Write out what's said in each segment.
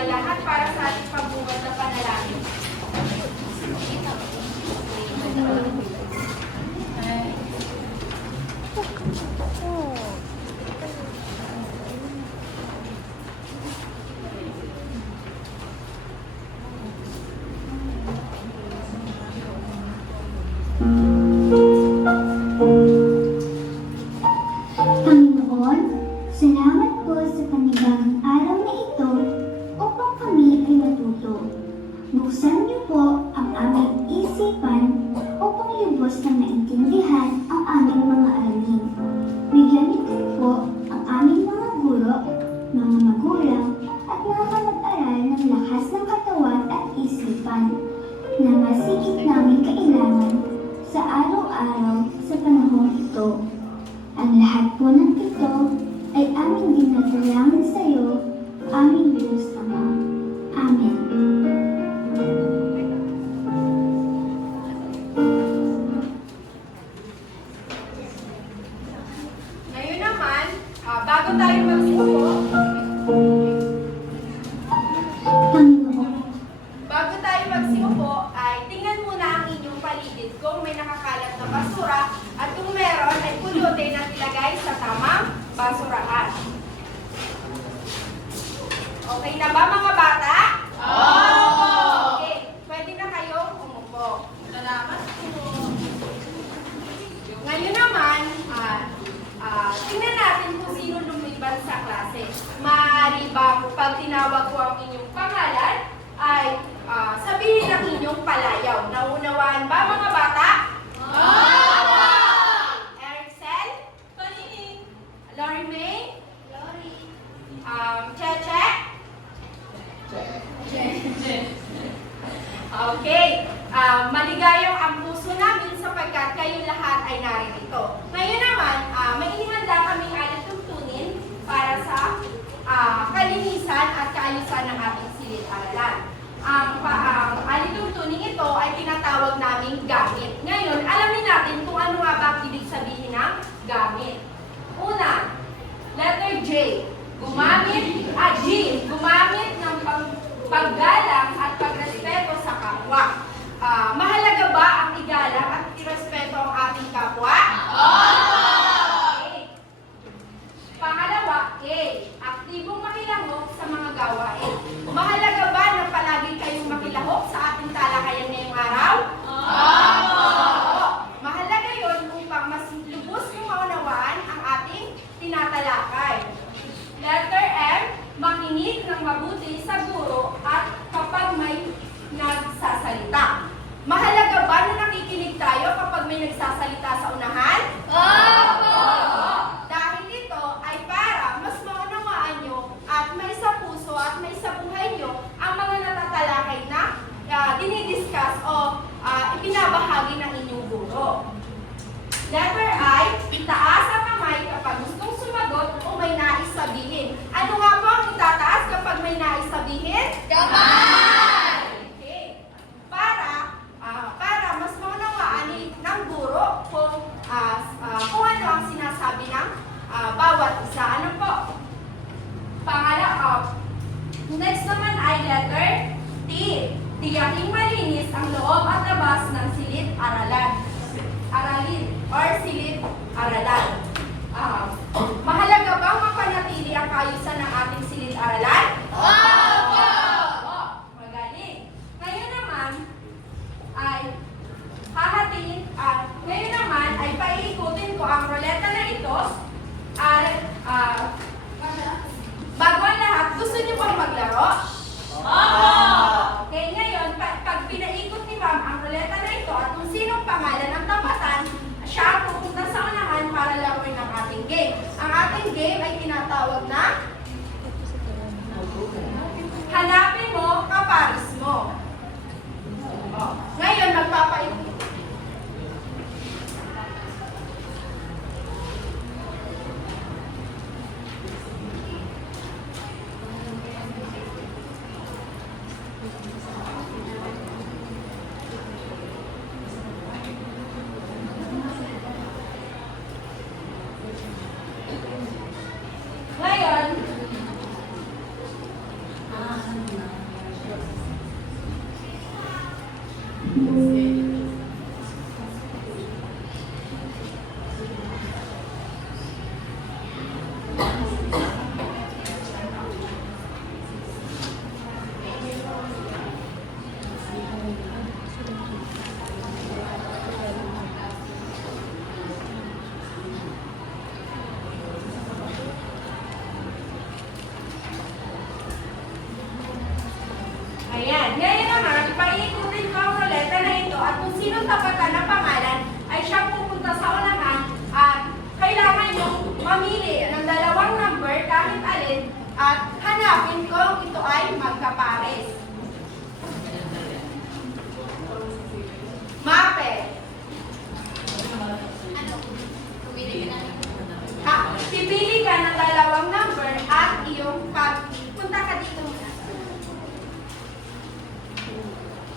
ba lahat para sa ating pagbungad na panalangin? Panginoon, salamat po sa panibagong araw na ito upang kami ay matuto. Buksan niyo po ang aming isipan upang lubos na maintindihan ang aming mga aralin. Bigyan niyo din po ang aming mga guro, mga magulang, at mga kamag-aral ng lakas ng katawan at isipan na masigit namin kailangan sa araw-araw sa panahong ito. Ang lahat po ng ito ay aming dinadalangin sa iyo, aming Diyos Ama. Amen. Ngayon naman, bago tayo magsiupo, Panginoon, bago tayo magsiupo, ay tingnan muna ang inyong paligid kung may nakakalat na basura at kung meron ay pulutin at ilagay sa tamang basurahan. Okay na ba mga bata? Okay, pwede na kayong umupo. Salamat po. Ngayon naman, tingnan natin kung sino lumiban sa klase. Maaari ba pag tinawag ko ang inyong pangalan, ay sabihin ang inyong palayaw. Naunawaan ba mga bata? Erickson? Paningin. Lori May? Lori. Cheche? Okay. Maligayang ang puso namin sapagkat kayo lahat ay naririto. Ngayon naman, may inihanda kaming alituntunin para sa kalinisan at kaayusan ng ating silid-aralan. Ang alituntunin ito ay tinatawag naming gamit. Ngayon, alamin natin kung ano nga ba ang ibig sabihin ng gamit. Una, letter J. Gumamit ng paggalang at pagrespeto sa kapwa. Mahalaga ba ang igalang at irespeto ang ating kapwa? Okay. Pangalawa, A. Aktibong makilahok sa mga gawain. Mahalaga ba na palagi kayong makilahok sa ating talakayan ngayong araw? Oo. Mahalaga yun upang mas lubos kong maunawaan ang ating tinatalakay. Letter M. Makinig ng mabuti sa guro at kapag may nagsasalita. Mahalaga ba na nakikinig tayo kapag may nagsasalita sa unahan? Oo! Dahil ito ay para mas maunawaan nyo at may sa puso at may sa buhay nyo ang mga natatalakay na dinidiscuss o ipinabahagi ng inyong guro. Letter I. Itaas ang kamay kapag gustong sumagot o may nais sabihin. Ano nga po ang itataas kapag may nais sabihin? Kamay! Okay. Para mas maunawaan ng guro kung ano ang sinasabi ng bawat isa. Ano po? Next naman ay letter T. Tiyaking malinis ang loob at labas ng silid-aralan. Silid-aralan. Mahalaga bang mapanatili ang kaayusan ng ating silid-aralan? Oo! Magaling. Ngayon naman ay paiikutin ko ang roleta na ito. Bago ang lahat, gusto niyo bang maglaro? Okay, ngayon, pag pinaikot ni ma'am ang roleta na ito at kung sinong pangalan ang tapatan, siya ang pupunta sa unahan para laruin tapatan na pangalan ay siyang pupunta sa unahan at kailangan nyo mamili ng dalawang number kahit alin at hanapin kung ito ay magkapares. Mape. Pipili ka ng dalawang number at iyong punta ka dito muna.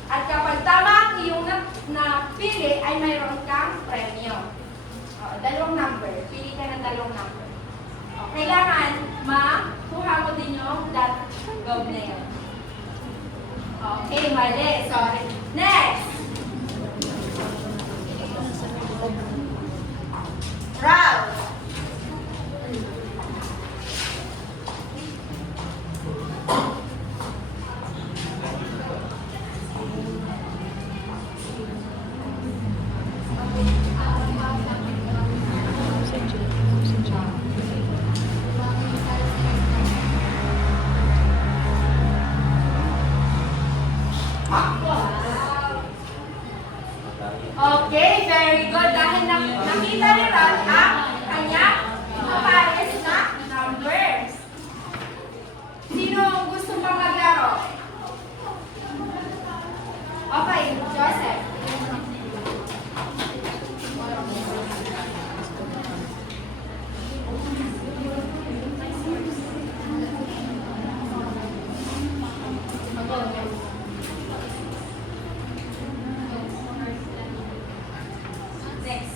At kapag tama ang iyong napili ay mayroon kang premyo. Dalawang number. Pili ka ng dalawang number. Kailangan makuha mo din yung that gob na yun. Okay, mali. Sorry. Next! Ralph. Okay, very good. Dahil nakita ni Ron ang kanyang pares na numbers. Sino ang gusto pang maglaro? Okay, Joseph. Next.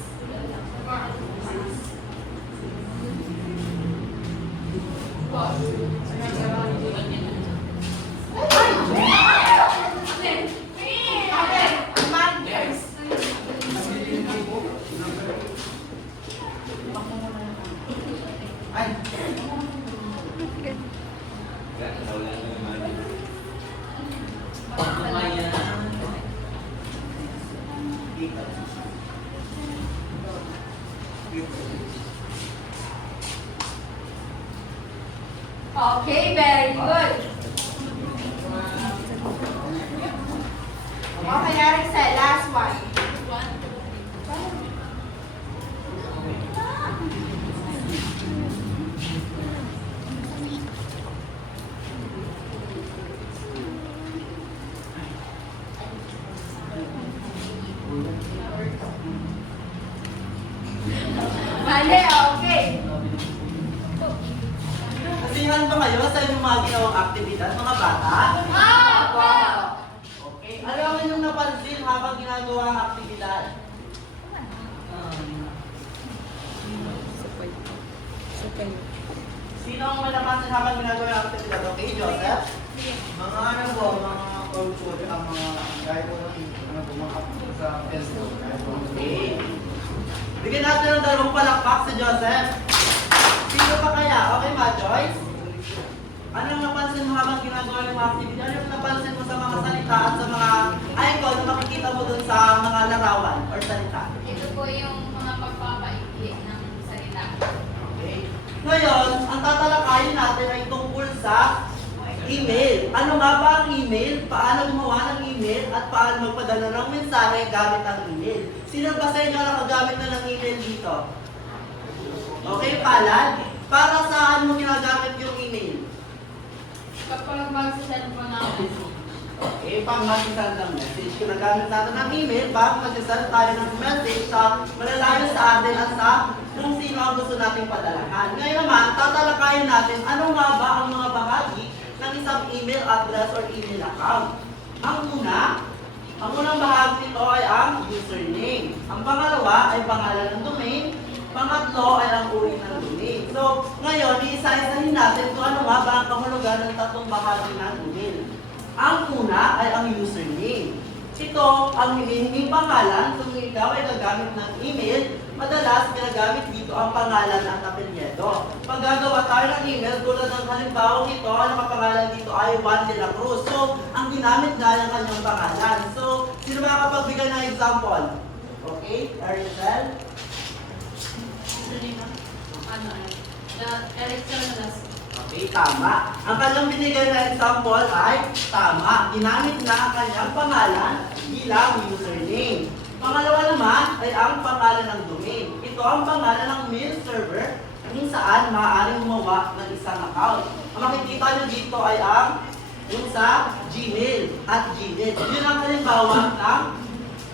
Okay, very good. Okay, Arixel, last one. Mali, okay. Nasihan ba kayo sa inyong mga ginawang aktibidad, mga bata? Okay. Ano ang inyong napansin habang ginagawa ang aktibidad? Sino ang may napansin habang ginagawa ang aktibidad? Okay, Joseph? Mga ano po, mga culture, ang mga gaya po ng sa pesto. Okay. Bigyan natin ng dalawang palakpak sa Joseph. Sino pa kaya? Okay ba, Joyce? Anong napansin mo habang ginagawa yung mga activity? Anong napansin mo sa mga salita at sa mga icon na makikita mo dun sa mga larawan or salita? Ito po yung mga pagpapaikli ng salita. Okay. Ngayon, ang tatalakayin natin ay tungkol sa email. Ano nga ba ang email? Paano gumawa ng email? At paano magpadala ng mensahe gamit ang email? Sino ba sa inyo nakagamit na ng email dito? Okay, Palad? Para saan mo ginagamit yung email? Kapag mag-send po ng message. Okay, pang mag-send ng message. Ginagamit natin ng email para mag-send tayo ng message sa malalayo sa atin at sa kung sino ang gusto nating padalahan. Ngayon naman, tatalakayin natin ano nga ba ang mga bahagi ng isang email address or email account. Ang unang bahagi nito ay ang username. Ang pangalawa ay pangalan ng domain. Pangatlo ay ang uri ng domain. So, ngayon, iisa-isahin natin kung ano nga ba ang kahulugan ng tatlong bahagi ng email. Ang una ay ang username. Ito ang hinihinging pangalan kung ikaw ay gagamit ng email. Madalas, ginagamit dito ang pangalan at apelyido. Pag gagawa tayo ng email, tulad ng halimbawa ito, ang nakapangalan dito ay Juan de la Cruz. So, ang ginamit nga ng kanyang pangalan. So, sino makakapagbigay ng example? Okay, Ariel? Ano ay? The electronic. Okay, tama. Ang kanyang binigay na example ay tama. Ginamit na ang kanyang pangalan bilang username. Pangalawa naman ay ang pangalan ng domain. Ito ang pangalan ng mail server kung saan maaaring gumawa ng isang account. Ang makikita nyo dito ay ang yung sa Gmail at Gmail. Yun ang halimbawa ng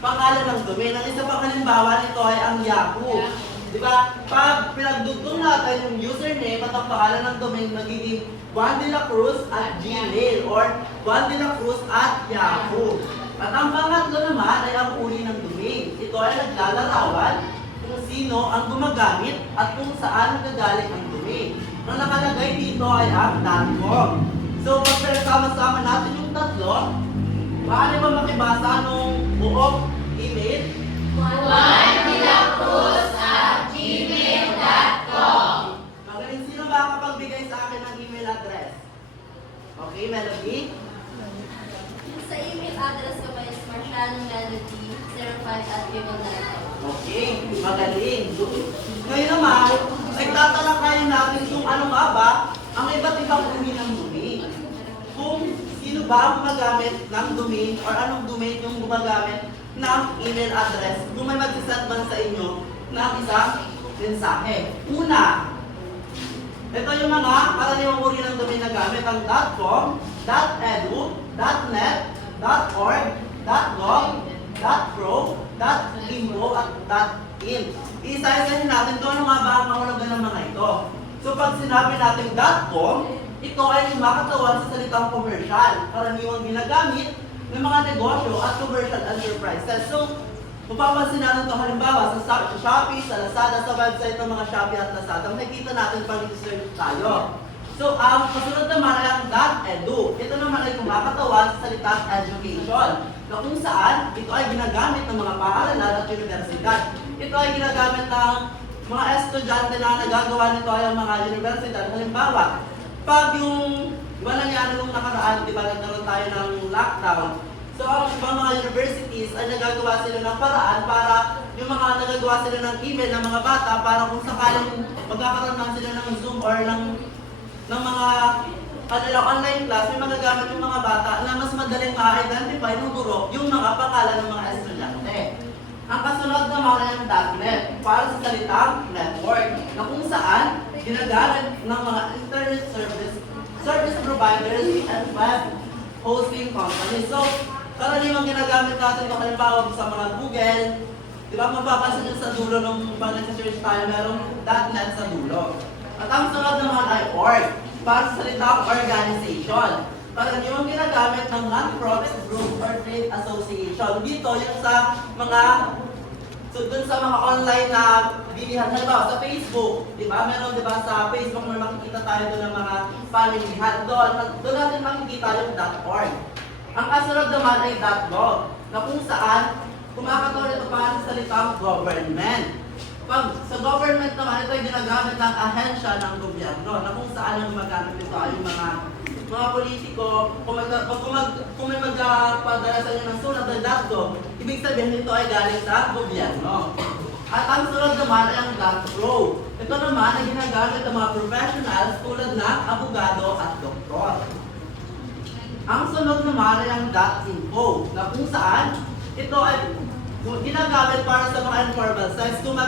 pangalan ng domain. Ang isa pang halimbawa nito ay ang Yahoo. Diba? Pag pinagdugtong natin yung username at ang pangalan ng domain, magiging Juan de la Cruz at Gmail or Juan de la Cruz at Yahoo. At ang pangatlo naman ay ang uri ng domain. Ito ay naglalarawan kung sino ang gumagamit at kung saan nagagaling ang domain. Ang nakalagay dito ay ang .com. So, pag pinagsama-sama natin yung tatlo, maaari ba makibasa nung buong email? Magaling, sino ba kapagbigay sa akin ng email address? Okay, Melody? Sa email address ko pa is marcianomelody05@gmail.com. Okay, magaling. Ngayon naman, nagtatalakayin natin kung ano nga ba ang iba't ibang uri ng domain. Kung sino ba ang gumagamit ng domain or anong domain yung gumagamit ng email address kung may mag-send man sa inyo ng isang mensahe. Una, ito yung mga karaniwang uri ng domain na gamit, ang .com, .edu, .net, .org, .gov, .pro, .info, at .in. Isa-isahin natin kung ano nga ba ang mahulugan ng mga ito. So pag sinabi natin .com, ito ay kumakatawan sa salitang commercial, karaniwang ginagamit ng mga negosyo at commercial enterprises. So, mapapansin natin ito halimbawa sa Shopee, sa Lazada, sa website ng mga Shopee at Lazada, makikita natin pag i-search tayo. So, ang kasunod naman ay ang .edu. Ito naman ay kumakatawan sa salitang education, na kung saan ito ay ginagamit ng mga paaralan at universidad. Ito ay ginagamit ng mga estudyante na nagagawa nito ay ang mga universidad. Halimbawa, pag yung nangyari nung nakaraan, di ba, nagkaroon tayo ng lockdown. So, ang ibang mga universities ay nagagawa sila ng paraan para yung mga nagagawa sila ng email ng mga bata para kung sakaling magkakaroon lang sila ng Zoom or ng mga kanilang online class, may magagamit yung mga bata na mas madaling ma-identify ng guro yung mga pangalan ng mga estudyante. Ang kasunod naman ay ang .net para sa salitang network na kung saan ginagamit ng mga internet service providers and web hosting companies. So, karaniwang ginagamit natin ito halimbawa sa mga Google. Di ba mapapansin nyo sa dulo nung pag nag-search tayo, merong .net sa dulo. At ang sunod naman ay org para sa salitang organization. Karaniwang ginagamit ng non-profit group or trade association. Dito yung sa mga dun sa mga online na bilihan, halimbawa sa Facebook, di ba? Meron di ba sa Facebook na makikita tayo doon ng mga pamilihan. Doon natin makikita yung .org. Ang kasunod naman ay .gov, na kung saan kumakatawa ito para sa salitang government. Pag sa government naman, ito ay ginagamit ng ahensya ng gobyerno, na kung saan ang gumagamit ito ay yung mga politiko. Kung may magpadala sa inyo ng sulat ng .gov, ibig sabihin nito ay galing sa gobyerno. At ang sunod naman ay ang .pro. Ito naman ay ginagamit ng mga professionals tulad ng abogado at doktor. Ang sunod naman ay ang .info, na kung saan ito ay ginagamit para sa mga informal sites. Kung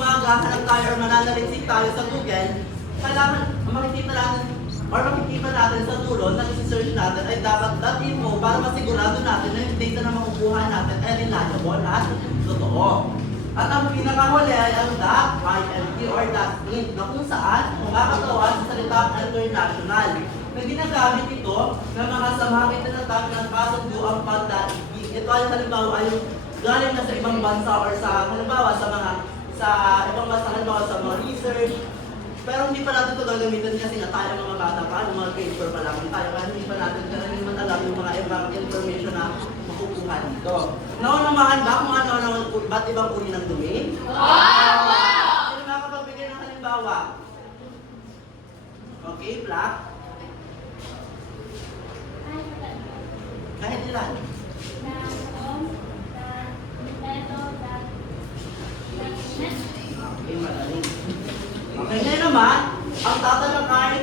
maghahanap tayo or mananaliksik tayo sa Google, kailangan makikita natin sa dulo na isi-search natin ay dapat .info para masigurado natin na yung data na makukuha natin ay reliable at totoo. At ang pinakahuli ay ang .int or .in, na kung saan kumakatawan sa salitang international na ginagamit ito ng mga samahang itinatag ng kasunduang pagdaigdig. Ito ay halimbawa ay galing na sa ibang bansa or sa halimbawa sa ibang bansa, halimbawa sa mga research. Pero hindi pa natin ito gagamitin kasi nga tayo mga bata pa, mga paper pa lang tayo, kaya hindi pa natin karaniwan alam yung mga ibang information na makukuha dito. Naunamahan ba kung ano ba't ibang uri ng domain? Sino makapagbigay ng halimbawa? Okay, Black? Kahit ilan? Okay, magaling. Okay, ngayon naman, ang tatalakayin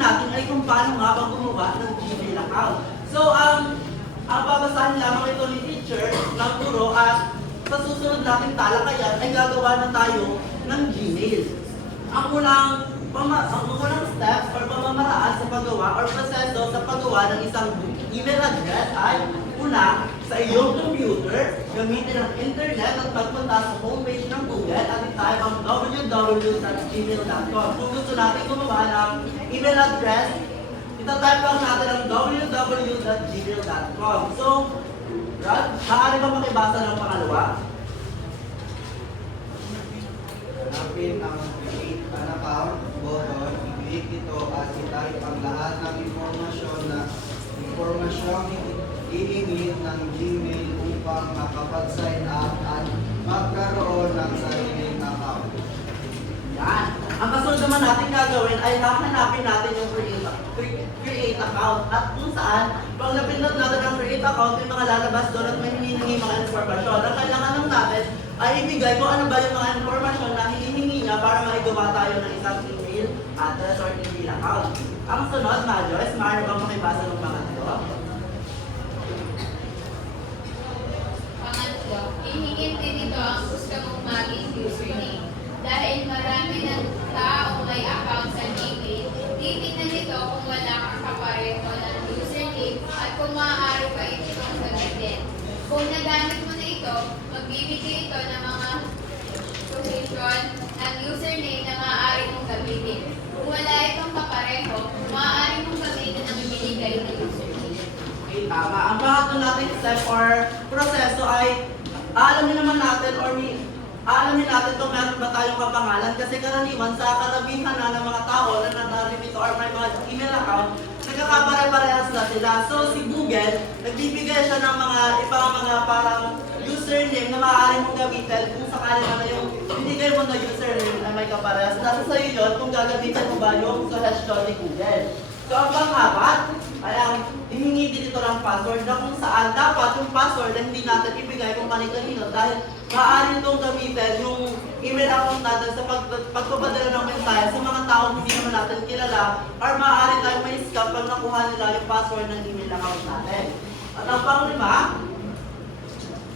natin ay kung paano nga ba gumawa ng Gmail account. So, ang babasahin lamang ito ni teacher, ng guro, at sa susunod nating talakayan ay gagawa na tayo ng Gmail. Ang unang steps or pamamaraan sa paggawa or proseso sa paggawa ng isang email address ay una, sa iyong computer, gamitin ang internet at pagpunta sa homepage ng Google at i-type ang www.gmail.com. Kung gusto natin gumawa ng email address, itatype lang natin ang www.gmail.com. So, Rod, maaari ba makibasa ng pangalawa? Hanapin ang create an account button, i-click ito at i-type ang lahat ng impormasyong i-emit ng Gmail upang makapag-sign up at magkaroon ng sariling account. Yan. Ang kasunod naman natin gagawin ay hahanapin natin yung create account at kung saan pag napindot natin ang create account may mga lalabas doon at may hinihingi mga informasyon. Ang kailangan lang natin ay ibigay kung ano ba yung mga informasyon na hinihingi niya para maigawa tayo ng isang email address or email account. Ang sunod, Joyce, maaari bang makibasa ng mga ito? Pangatlo, hihingin din ito ang gusto mong maging username. Dahil marami ng taong may account sa Gmail, titignan nito kung wala kang kapareho ng username at kung maaari pa itong gamitin. Kung nagamit mo na ito, magbibigay ito ng mga suggestion ng username na maaari mong gamitin. Kung wala itong kapareho, maaari mong gamitin ang ibinigay na username. Okay, tama. Ang pangatlo nating step or proseso ay alamin naman natin or alamin natin kung meron ba tayong kapangalan kasi karaniwan sa karabihan na ng mga tao na nanarimito or may mga email account, nagkakapare-parehas na sila. So si Google, nagbibigay siya ng mga ibang mga parang username na maaari mong gamitin kung sakali na yung binigay mo na username na may kaparehas. Nasa sa'yo yun kung gagamitin mo ba yung suggestion ni Google. So ang pang-apat ay ang hihingi din ito ng password na kung saan dapat yung password na hindi natin ibigay kung kanino dahil maaari itong gamitin yung email account natin sa pagpapadala ng mensahe sa mga taong hindi naman natin kilala or maaari tayong may scam pag nakuha nila yung password ng email account natin. At ang pang-lima,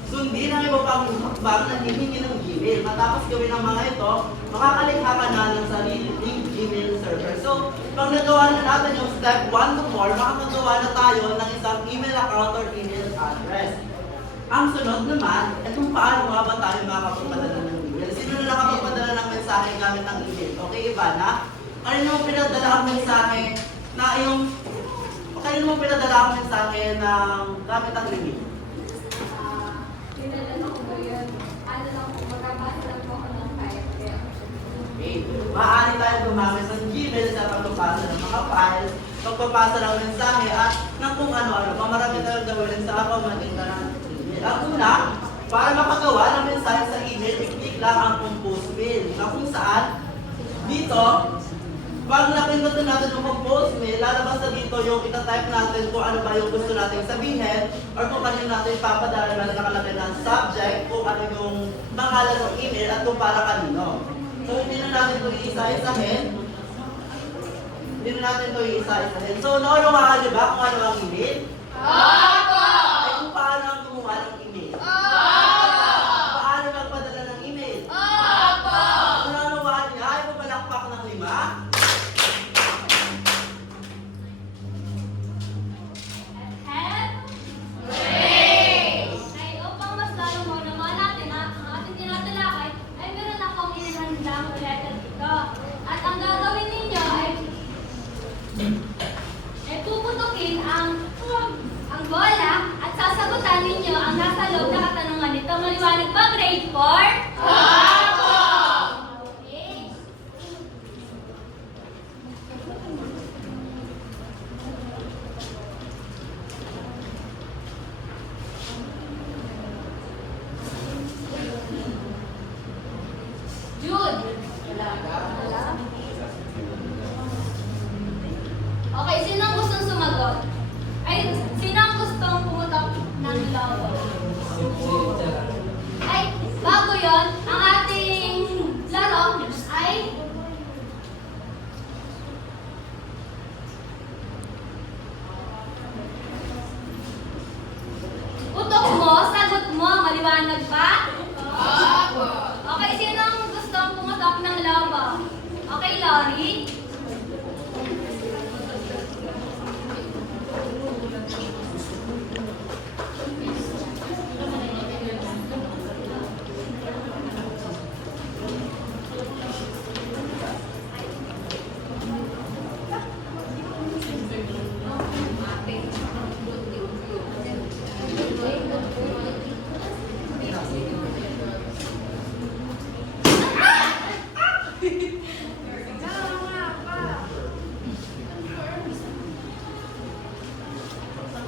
sundin ang iba pang hakbang na hihingi ng Gmail. Matapos gawin ang mga ito, makakalikha ka na ng sarili Gmail server. So, pag nagawa na natin yung step 1 to 4, makakagawa na tayo ng isang email account or email address. Ang sunod naman, ay kung paano nga ba tayo makakapagpadala ng email. Sino na nakapagpadala ng mensahe gamit ng email? Okay, Ivana? Kanino mo pinadala ang mensahe na yung... Kanino mo pinadala ang mensahe ng gamit ang email? Pinadala ko ba yun? Ano lang po, magkabasa lang po ako ng type. Okay. Maaari tayo gumamit ng Gmail sa pagpapasa ng mga files, pagpapasa ng mensahe at ng kung ano-ano. Marami tayong gawin sa pamagitan ng email. Ang una, para makagawa ng mensahe sa email, i-click lang ang compose mail. Na kung saan, dito, pag napindutin natin yung compose mail, lalabas na dito yung itatype natin kung ano ba yung gusto natin sabihin or kung kanino natin ipapadala na nakalagay ng subject, kung ano yung pangalan ng email at kung para kanino. So, hindi na natin ito iisa-isahin. Hindi na natin ito iisa-isahin. So, naunawaan niyo ba kung ano ang email? Opo! Ay, kung paano ang gumawa ng email? Opo! Paano magpadala ng email? Opo! Kung naunawaan niya, ay pumalakpak ng 5. Ay, upang mas lalong maunawa natin ang ating tinatalakay, ay meron akong inihandang letter dito. At ang gagawin ninyo ay puputukin ang bola Maliwanag ba? Opo. Okay, sino ang gustong pumatok ng laba? Okay, Lori?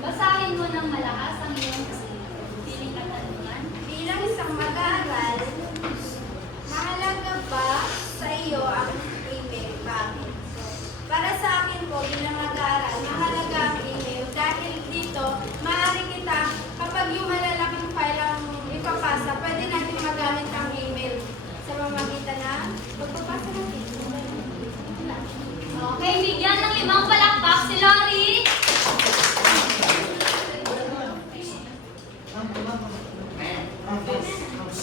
Basahin mo ng malakas ang iyong piling katanungan. Bilang isang mag-aaral, mahalaga ba sa iyo ang email? Bakit? Para sa akin po, bilang mag-aaral, mahalaga ang email dahil dito, maaari kita, kapag yung malalaking file ang ipapasa, pwede natin magamit ang email sa pamamagitan ng pagpapasa ng email. Okay, bigyan ng 5 palakpak si Lori.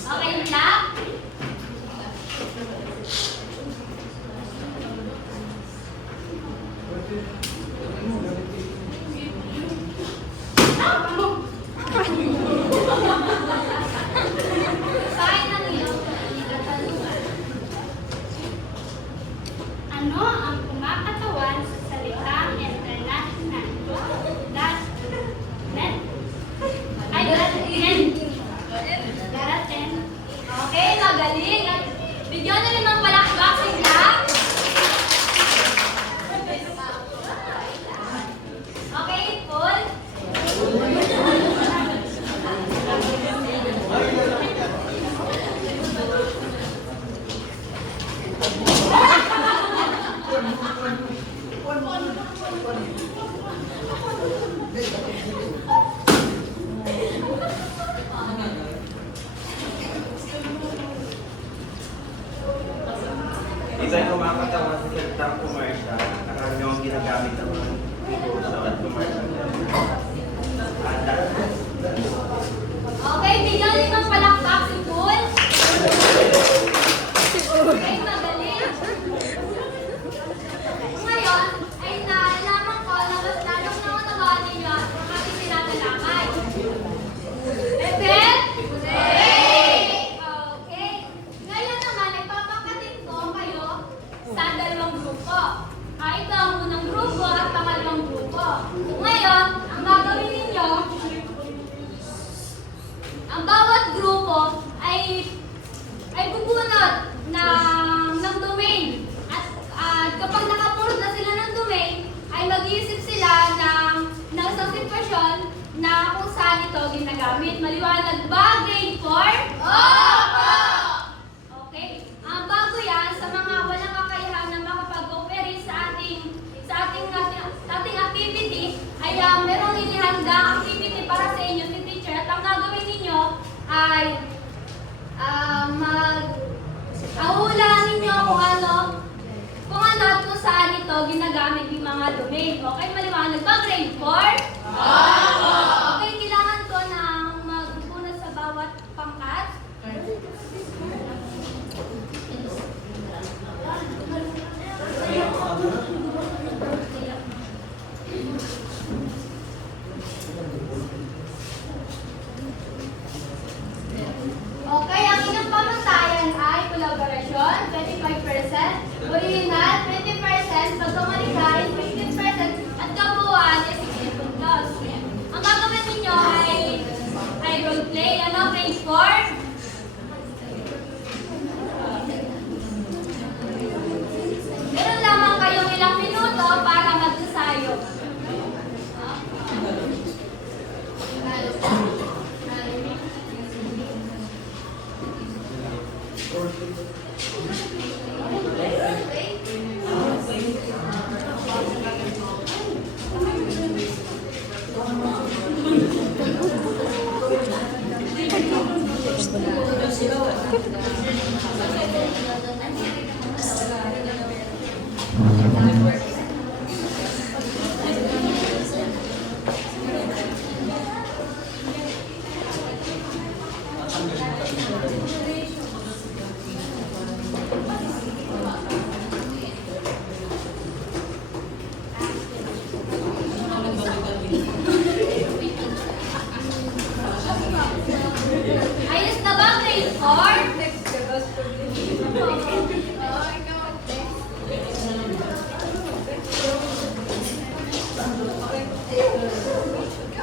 Okay, clap. Basahin ang iyong katanungan. Ano ang kumakatawan sa salitang international? Latin. Okay, magaling. At bigyan na 5 palakpak si Jack. Okay, Paul. Isa yung kumakatawan sa salitang commercial na karaniwang ginagamit ng mga negosyo at commercial. Okay, bigyan 5 palakpak si Paul. Okay, magaling. Ngayon, ay nalaman ko na mas lalong naunawaan ninyo ang ating tinatalakay. Ethel? Okay. Ngayon naman, nagpapakatid ko kayo sa 2 grupo. Ito ang unang grupo at pangalawang grupo. Ngayon, ang gagawin ninyo, ang bawat grupo ay bubunot ng domain. At kapag nakapulot na sila ng domain, ay mag-iisip sila ng isang sitwasyon na kung saan ito ginagamit. Maliwanag ba, grade 4? Opo. Okay. Bago yan, sa mga walang kakayahan na makapag-operate sa ating activity, ay merong inihanda activity para sa inyo si teacher. At ang gagawin ninyo ay ahulaan ninyo kung ano at kung saan ito ginagamit yung mga domain. Okay, maliwanag ba, grade 4? Opo. Okay, kailangan ko na magpunot sa bawat pangkat. Okay, ang inyong pamantayan ay kolaborasyon, 25%, original, 20%, pagkamalikay, 15%, at kabuuan ay 60 puntos.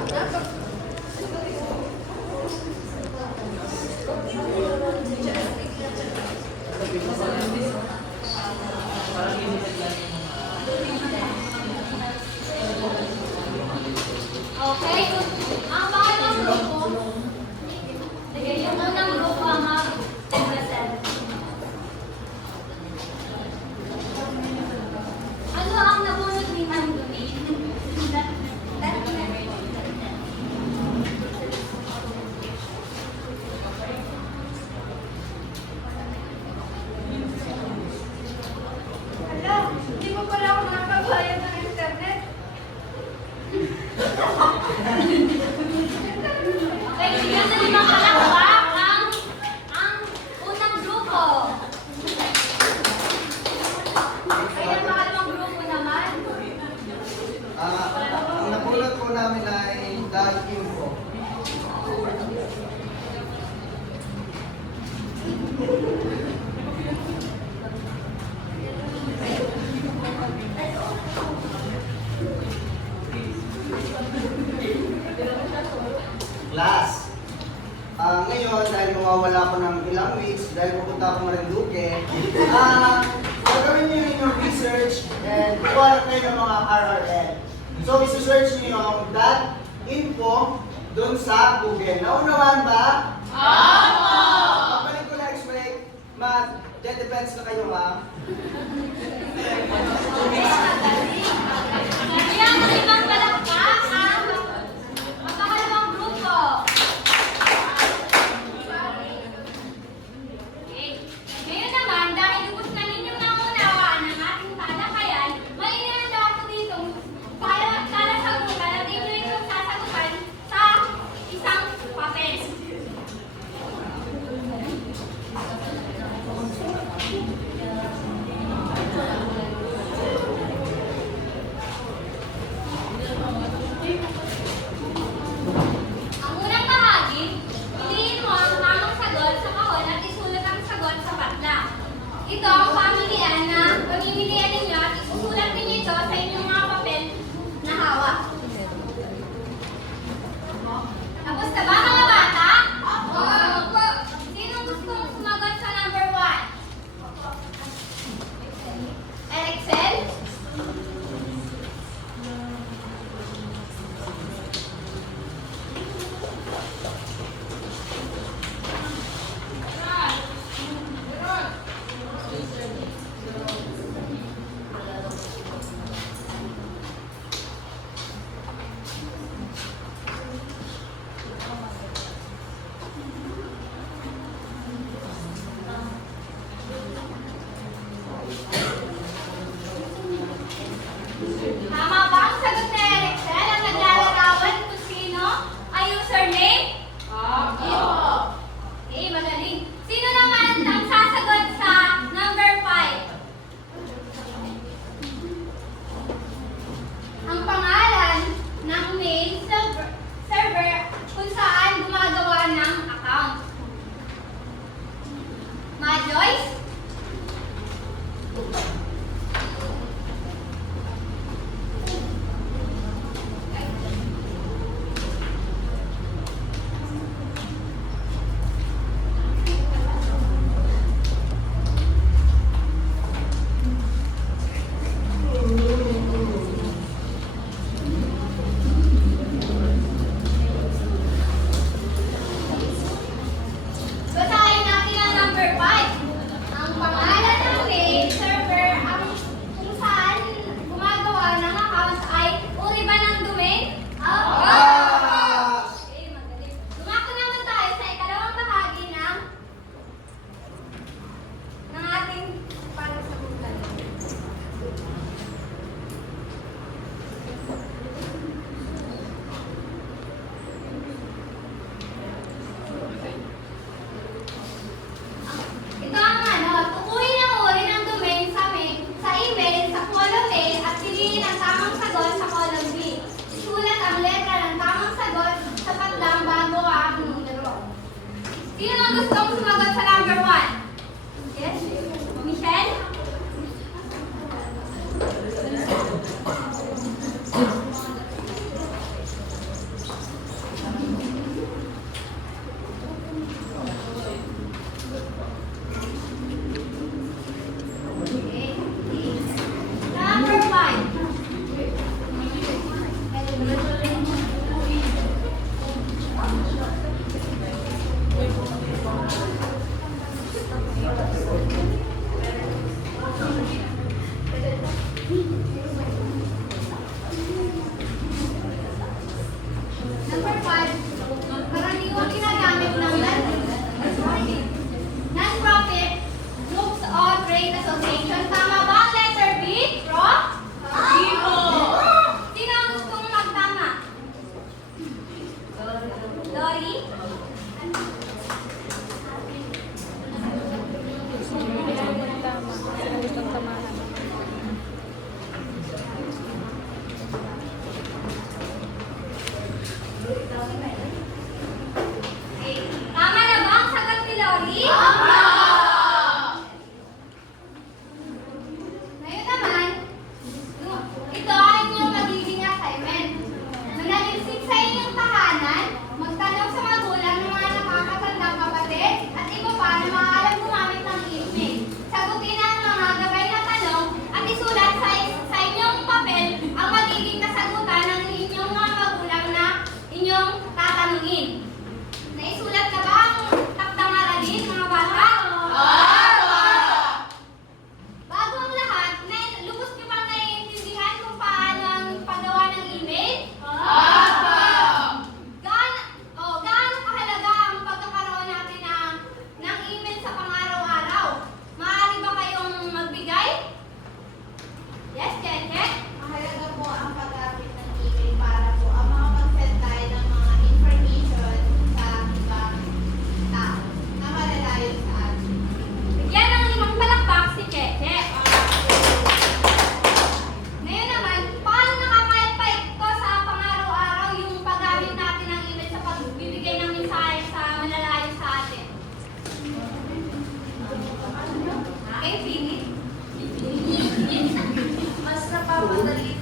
Okay, ang pangalawang grupo, sige, yung unang grupo ang mag-present. Ano ang nabunot ni Ma'am Dumi? Hala, hindi mo pala ako nakakabayad ng internet. Okay, bigyan na limang palakpak ang unang grupo. Kaya ang pangalawang grupo naman. Ang napulot po namin ay dahil info. Class. Ngayon, dahil mawawala ako ng ilang weeks, dahil pupunta ako Marinduque, gagawin niyo yung research and kuha kayo ng mga RRL. So, isusearch niyo yung .info dun sa Google. Naunawan ba? Opo! Pagbalik ko next week, mag-depends na kayo ha. Kaya ang limang palakpak ang pangalawang grupo. Okay. Ngayon naman, dahil lubos na ninyong naunawaan ang ating talakayan, may inihanda ako dito para sagutan at inyo itong sasagutan sa isang papel. Ang unang bahagi, piliin mo ang tamang sagot sa kahon at isulat ang sagot sa patla. Ito ang pamilian na pamimilian ninyo at isusulat ninyo ito sa inyong mga papel na hawak. Tapos na ba mga bata? Opo! Sino gustong sumagot sa number 1? Excel? Tama ba ang sagot ni Excel? Ang naglalarawan kung sino ay username? Opo. Okay, magaling. Sino naman ang sasagot sa number 5? Ang pangalan ng mail server kung saan gumagawa ng account. Ma-Joyce? Basahin natin ang number 5. Ang pangalan ng mail server kung saan gumagawa ng account ay uri ba ng domain? Opo! Okay, magaling. Dumako naman tayo sa ikalawang bahagi ng ating pagsasagutan. Ito ang tukuyin ang uri ng domain sa email, sa column A at piliin ang tamang sagot sa column B. Isulat ang letra ng tamang sagot sa patlang bago ang numero. Sino ang gustong sumagot sa number 1? Yes? Michelle?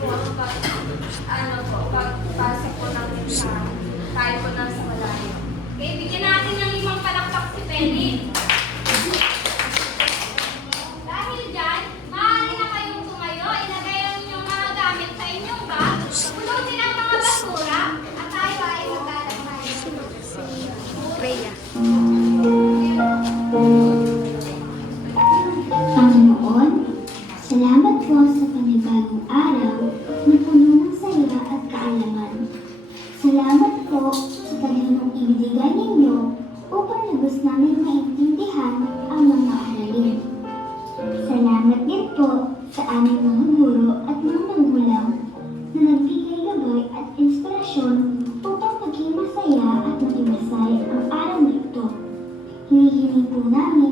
po pagpasok po namin sa tayo po ng simulayo. Okay, bigyan natin ng 5 palakpak si Penny. Dahil dyan, maaari na kayong tumayo, ilagay ang inyong mga gamit sa inyong bag, pulutin ang mga basura, at tayo ay maglalakbay. Panginoon, salamat po sa panibagong araw na puno ng saya at kaalaman. Salamat po sa talinong ibinigay ninyo upang lubos namin maintindihan ang mga aralin. Salamat din po sa aming mga guro at mga magulang na nagbigay gabay at inspirasyon upang maging masaya at maging masaya ang araw na ito. Hinihiling po namin